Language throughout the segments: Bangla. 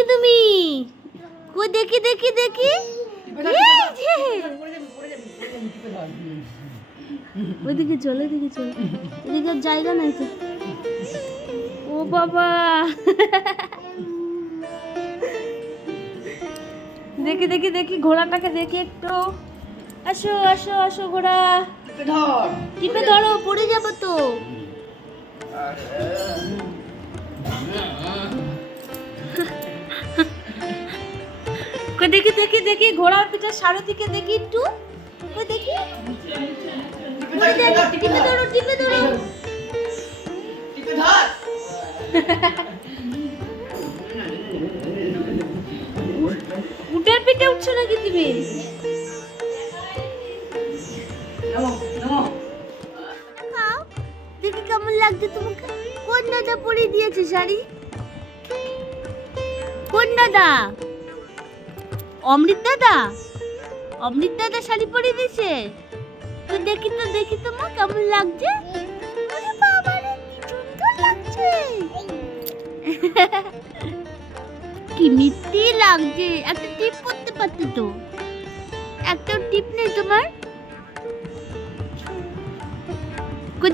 নাকি তুমি। কই দেখি দেখি দেখি। ওইদিকে চলে ওইদিকে চলে। আর জায়গা নাই তো। ও বাবা। দেখি দেখি দেখি ঘোড়াটাকে দেখি একটু। আসো আসো আসো ঘোড়া। টিপে ধরো। পড়ে যাব তো। দেখি দেখি দেখি, ঘোড়ার পিঠে সারথিকে দেখি একটু। দেখি। উটের পিঠে উঠছো নাকি তুমি? দেখি কেমন লাগছে তোমাকে। কোন দাদা পরিয়ে দিয়েছে শাড়ি? কোন দাদা? অমৃত দাদা? অমৃত দাদা শাড়ি পরিয়ে দিয়েছে তো দেখি তো দেখি তো মা, কেমন লাগছে? কি মিষ্টি লাগছে। একটা টিপ করতে পারতে তো। একটা টিপ নেই তোমার?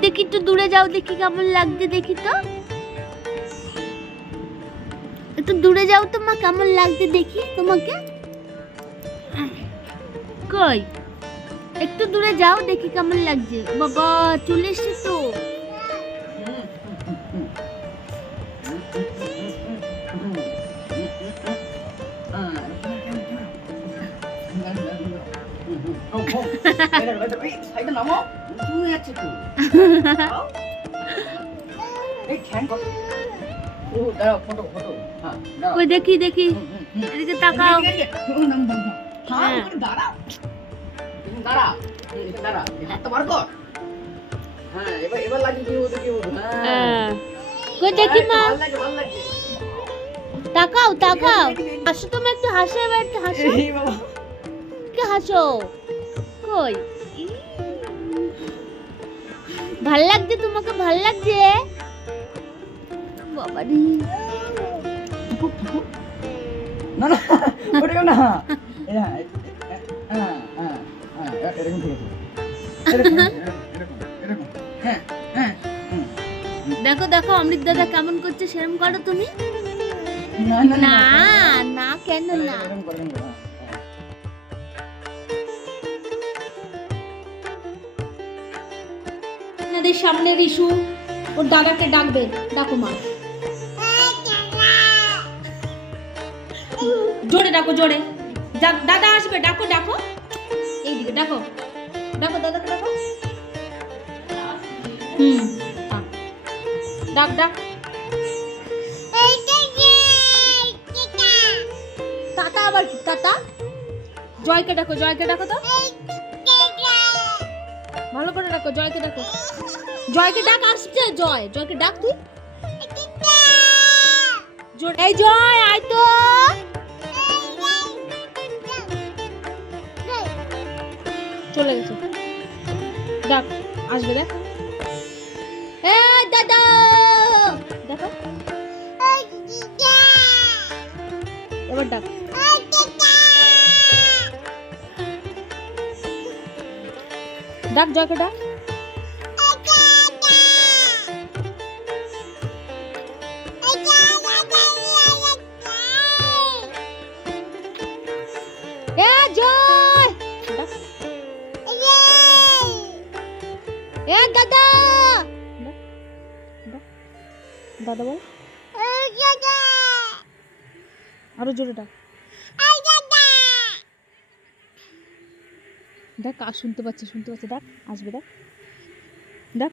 দেখি একটু দূরে যাও, দেখি কেমন লাগছে, দেখি তো। একটু দূরে যাও তো মা, কেমন লাগছে দেখি তোমাকে। কই? একটু দূরে যাও দেখি কেমন লাগছে। বাবা চলে এসছে তো। দেখি দেখি। এদিকে তাকাও। হ্যাঁ। হ্যাঁ। কই দেখি মা? তাকাও তাকাও। হাসো তুমি একটু হাসো এবার একটু হাসো। কি হাসো। কই। ভালো লাগছে তোমাকে ভালো লাগছে? বাবারি। না না ওটা না। হ্যাঁ হ্যাঁ হ্যাঁ হ্যাঁ এরকম ঠিক আছে। এরকম এরকম এরকম হ্যাঁ হ্যাঁ দেখো দেখো অমৃত দাদা কেমন করছে? সেরম করো তুমি। না না কেন না? করে হ্যাঁ, হ্যাঁ। আপনাদের সামনে রিশু ওর দাদাকে ডাকবে। ডাকো মা। জোরে ডাকো জোরে। দাদা আসবে, ডাকো ডাকো। এইদিকে, ডাকো। ডাকো, দাদাকে ডাকো। হুম ডাক ডাক। তাতা আবার কি? জয়কে ডাকো জয়কে ডাকো তো। ভালো করে ডাকো, জয়কে ডাকো। জয়কে ডাক, আসছে, জয়। জয়কে ডাক তুই। এই জয়, আয় তো। ডাক আসবে দেখ এই দাদা দেখো এবার ডাক ডাক জয়কে ডাক এ জয় এ দাদা। দাদা বল। আরও জোরে ডাক। দেখ আর শুনতে পাচ্ছে শুনতে পাচ্ছে। দেখ আসবে দেখ। ডাক